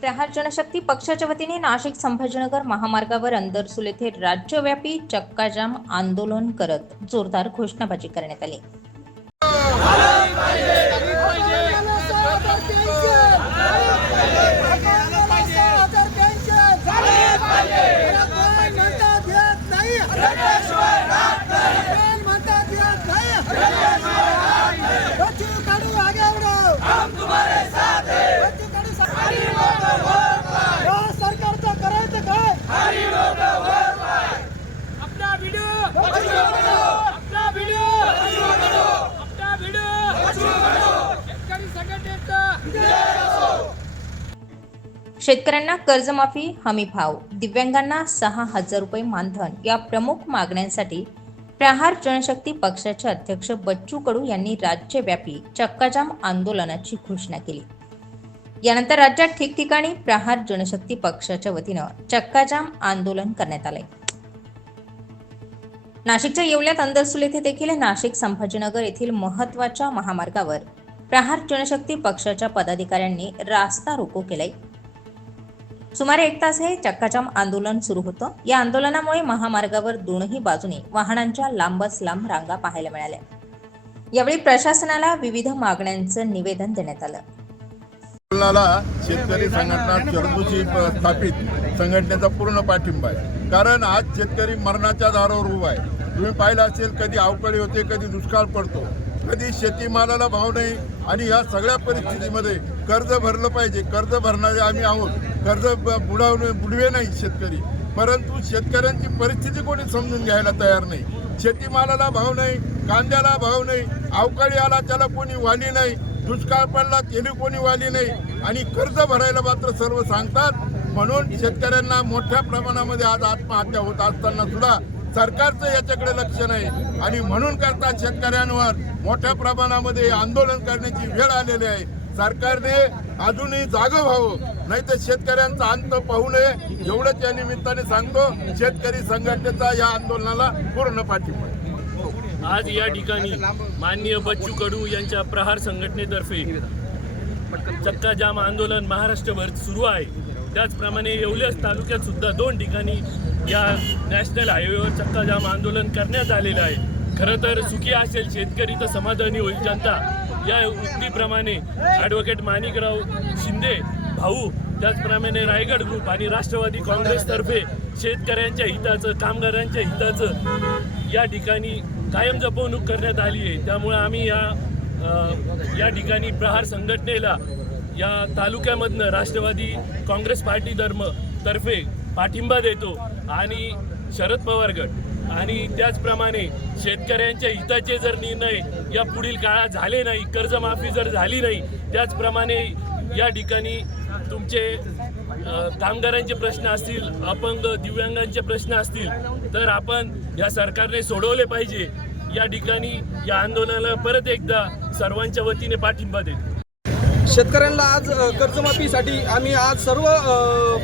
प्रहार जनशक्ती पक्षाच्या वतीने नाशिक संभाजीनगर महामार्गावर अंदरसूल येथे राज्यव्यापी चक्काजाम आंदोलन करत जोरदार घोषणाबाजी करण्यात आली. शेतकऱ्यांना कर्जमाफी हमी भाव दिव्यांगांना सहा हजार रुपये मानधन या प्रमुख मागण्यांसाठी प्रहार जनशक्ती पक्षाचे अध्यक्ष बच्चू कडू यांनी राज्यव्यापी चक्काजाम आंदोलनाची घोषणा केली. यानंतर राज्यात ठिकठिकाणी प्रहार जनशक्ती पक्षाच्या वतीनं चक्काजाम आंदोलन करण्यात आलंय. नाशिकच्या येवल्यात अंदरसूल येथे देखील नाशिक संभाजीनगर येथील महत्त्वाच्या महामार्गावर प्रहार जनशक्ती पक्षाच्या पदाधिकाऱ्यांनी रास्ता रोको केलाय. सुमारे एक तास हे चक्काजाम आंदोलन सुरू होतं. या आंदोलनामुळे महामार्गावर दोनही बाजूने वाहनांच्या लांबच लांब रांगा पाहायला मिळाल्या. यावेळी प्रशासनाला विविध मागण्यांचं निवेदन देण्यात आलं. आंदोलनाला शेतकरी संघटना चरदुशी स्थापित संघटनेचा पूर्ण पाठिंबा आहे. कारण आज शेतकरी मरणाच्या दारावर उभा आहे. तुम्ही पाहिलं असेल कधी अवकाळी होते कधी दुष्काळ पडतो. कधी शेतीमालाला भाव नाही. आणि या सगळ्या परिस्थितीमध्ये कर्ज भरलं पाहिजे. कर्ज भरणारे आम्ही आहोत. कर्ज ब- बुडवे नाही शेतकरी. परंतु शेतकऱ्यांची परिस्थिती कोणी समजून घ्यायला तयार नाही. शेतीमालाला भाव नाही कांद्याला भाव नाही अवकाळी आला त्याला कोणी वाली नाही दुष्काळ पडला त्याला कोणी वाली नाही. आणि कर्ज भरायला मात्र सर्व सांगतात. म्हणून शेतकऱ्यांना मोठ्या प्रमाणामध्ये आज आत्महत्या होत असताना सुद्धा सरकारचं याच्याकडे लक्ष नाही. आणि म्हणून करता शेतकऱ्यांवर मोठ्या प्रमाणामध्ये आंदोलन करण्याची वेळ आलेली आहे. सरकारने अजूनही जागं व्हावं. नाही तर शेतकऱ्यांचा अंत पाहू नये. एवढंच या निमित्ताने सांगतो शेतकरी संघटनेचा या आंदोलनाला पूर्ण पाठिंबा आज या ठिकाणी माननीय बच्चू कडू यांच्या प्रहार संघटनेतर्फे चक्का जाम आंदोलन महाराष्ट्रभर सुरू आहे. त्याचप्रमाणे येवल्यास तालुक्यात सुद्धा दोन ठिकाणी या नॅशनल हायवेवर चक्का जाम आंदोलन करण्यात आलेलं आहे. खरं तर सुखी असेल शेतकरी तर समाधानी होईल जनता. या उक्तीप्रमाणे ॲडव्होकेट माणिकराव शिंदे भाऊ त्याचप्रमाणे रायगड ग्रुप आणि राष्ट्रवादी काँग्रेसतर्फे शेतकऱ्यांच्या हिताचं कामगारांच्या हिताचं या ठिकाणी कायम जपवणूक करण्यात आली आहे. त्यामुळे आम्ही या या ठिकाणी प्रहार संघटनेला या तालुक्यामधनं राष्ट्रवादी काँग्रेस पार्टी धर्म तर्फे पाठिंबा देतो आणि शरद पवार गट आणि त्याचप्रमाणे शेतकऱ्यांच्या हिताचे जर निर्णय या पुढील काळात झाले नाही कर्जमाफी जर झाली नाही त्याचप्रमाणे या ठिकाणी तुमचे कामगारांचे प्रश्न असतील अपंग दिव्यांगांचे प्रश्न असतील तर आपण या सरकारने सोडवले पाहिजे. या ठिकाणी या आंदोलनाला परत एकदा सर्वांच्या वतीने पाठिंबा देतो. शेतकऱ्यांना आज कर्जमाफीसाठी आम्ही आज सर्व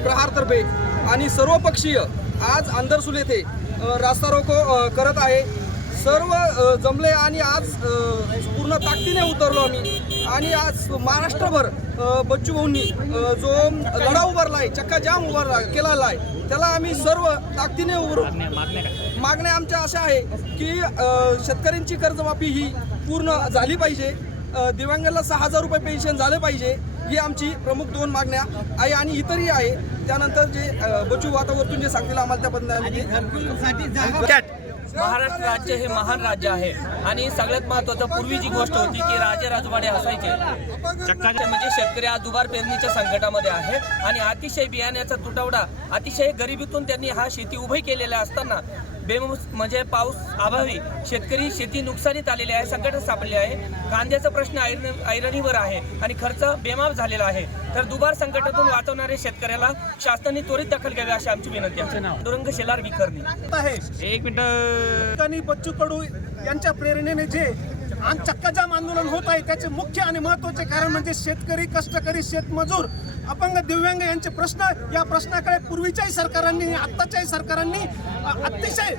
प्रहारतर्फे आणि सर्वपक्षीय आज अंदरसूल येथे रास्ता रोको करत आहे. सर्व जमले आणि आज पूर्ण ताकदीने उतरलो आम्ही. आणि आज महाराष्ट्रभर बच्चू भाऊंनी जो लढा उभारला आहे चक्का जाम उभारला केलेला आहे त्याला आम्ही सर्व ताकदीने उभारू मागण्या आमच्या अशा आहे की शेतकऱ्यांची कर्जमाफी ही पूर्ण झाली पाहिजे. अ, दिव्यांगांना सहा हजार रुपये पेन्शन झालं पाहिजे. ही आमची प्रमुख दोन मागण्या आहे आणि इतरही आहे. त्यानंतर जे अ, बच्चू वातावरतून जे सांगतील आम्हाला त्या पद्धतीने महाराष्ट्र राज्य हे महान राज्य आहे. आणि सगळ्यात महत्वाचं पूर्वी जी गोष्ट होती की राजे राजवाडे असायचे. म्हणजे शेतकरी आज दुबार पेरणीच्या संकटामध्ये आहे आणि अतिशय बियाण्याचा तुटवडा अतिशय गरिबीतून त्यांनी हा शेती उभी केलेला असताना बेम म्हणजे पाऊस अभावी शेतकरी शेती नुकसानीत आलेले आहे संकटात सापडले आहे. कांद्याचा प्रश्न ऐरण ऐरणीवर आहे आणि खर्च बेमाफ झालेला आहे. तर दुबार संकटातून वाचवणारे शेतकऱ्याला शासनाने त्वरित दखल घ्यावी अशी आमची विनंती आहे. दुरंग शेलार विखरणी. आहे. एक मिनिट. आणि बच्चू कडू यांच्या प्रेरणेने जे आम- चक्काजाम आंदोलन होत आहे त्याचे मुख्य आणि महत्त्वाचे कारण म्हणजे शेतकरी कष्टकरी शेतमजूर अपंग दिव्यांग यांचे प्रश्न या प्रश्नाकडे पूर्वीच्याही सरकारांनी आत्ताच्याही सरकारांनी अतिशय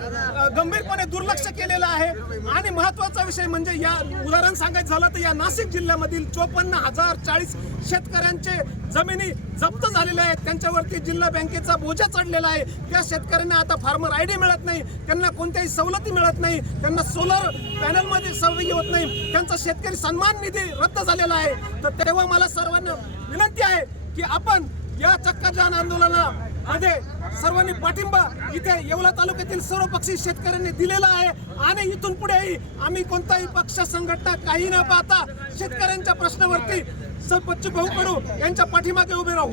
गंभीरपणे दुर्लक्ष केलेलं आहे. आणि महत्त्वाचा विषय म्हणजे या उदाहरण सांगायचं झालं तर या नाशिक जिल्ह्यामधील चोपन्न हजार चाळीस शेतकऱ्यांचे जमिनी जप्त झालेल्या आहेत. त्यांच्यावरती जिल्हा बँकेचा बोजा चढलेला आहे. त्या शेतकऱ्यांना आता फार्मर आय डी मिळत नाही. त्यांना कोणत्याही सवलती मिळत नाही. त्यांना सोलर पॅनलमध्ये सवयी होत नाही. त्यांचा शेतकरी सन्मान निधी रद्द झालेला आहे. तर तेव्हा मला सर्वांना विनंती आहे की आपण या चक्काजान आंदोलनामध्ये सर्वांनी पाठिंबा इथे येवला तालुक्यातील सर्व पक्षी शेतकऱ्यांनी दिलेला आहे. आणि इथून पुढेही आम्ही कोणताही पक्ष संघटना काही न पाहता शेतकऱ्यांच्या प्रश्नावरती सरपंच भाऊ कडू यांच्या पाठीमागे उभे राहू.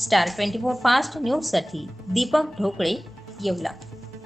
स्टार ट्वेंटी फोर फास्ट न्यूजसाठी दीपक ढोकळे येवला.